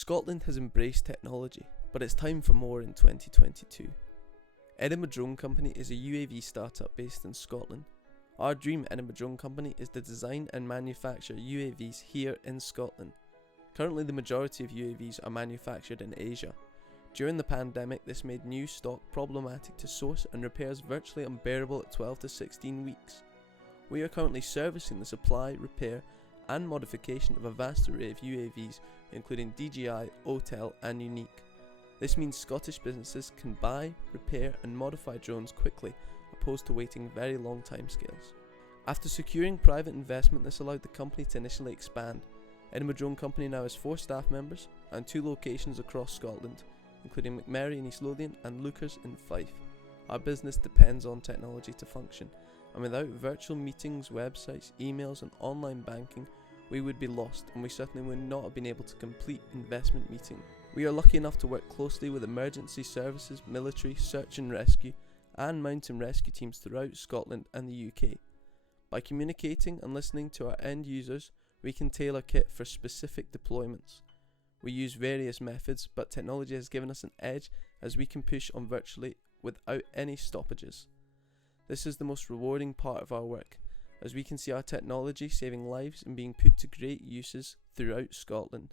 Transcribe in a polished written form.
Scotland has embraced technology, but it's time for more in 2022. Edinburgh Drone Company is a UAV startup based in Scotland. Our dream at Edinburgh Drone Company is to design and manufacture UAVs here in Scotland. Currently the majority of UAVs are manufactured in Asia. During the pandemic, this made new stock problematic to source and repairs virtually unbearable at 12 to 16 weeks. We are currently servicing the supply, repair and modification of a vast array of UAVs, including DJI, OTEL and Unique. This means Scottish businesses can buy, repair and modify drones quickly, opposed to waiting very long timescales. After securing private investment, this allowed the company to initially expand. Edinburgh Drone Company now has 4 staff members and 2 locations across Scotland, including McMurray in East Lothian and Lucas in Fife. Our business depends on technology to function, and without virtual meetings, websites, emails and online banking, we would be lost, and we certainly would not have been able to complete investment meetings. We are lucky enough to work closely with emergency services, military, search and rescue and mountain rescue teams throughout Scotland and the UK. By communicating and listening to our end users, we can tailor kit for specific deployments. We use various methods, but technology has given us an edge as we can push on virtually without any stoppages. This is the most rewarding part of our work, as we can see our technology saving lives and being put to great uses throughout Scotland.